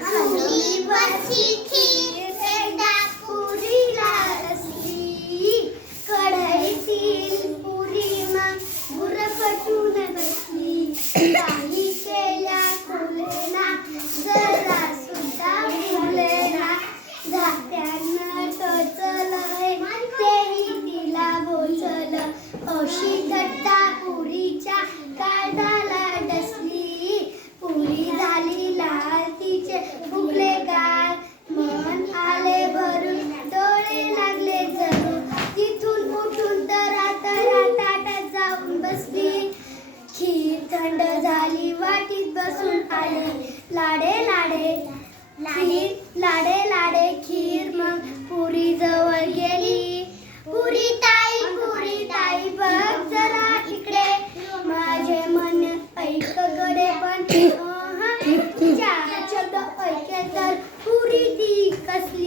चुलीवरची खीर एकदा पुरीला रचली, कढईतील पुरी मग गुरफटून बसली. काही केल्या फुलेना, जरा सुद्धा फुलेना. धाकट्यानं टोचलंय, तेही तिला बोचलं. औशी थट्टा पुरीच्या काळजाला डसली. पुरी झाली लाल, तिचे फुगले गाल. मन आले भरून, डोळे लागले जळून. तिथून उठून तरा ताटात जाऊन बसली. खीर थंड झाली, वाटीत बसून आले. लाडे लाडे खीर, लाडे लाडे खीर मग पुरी जवळ गेली. पुरी ताई बघ जरा इकडे, माझे मन ऐक गडे पण तुझ्या शब्द ऐके तर पुरी ती कसली.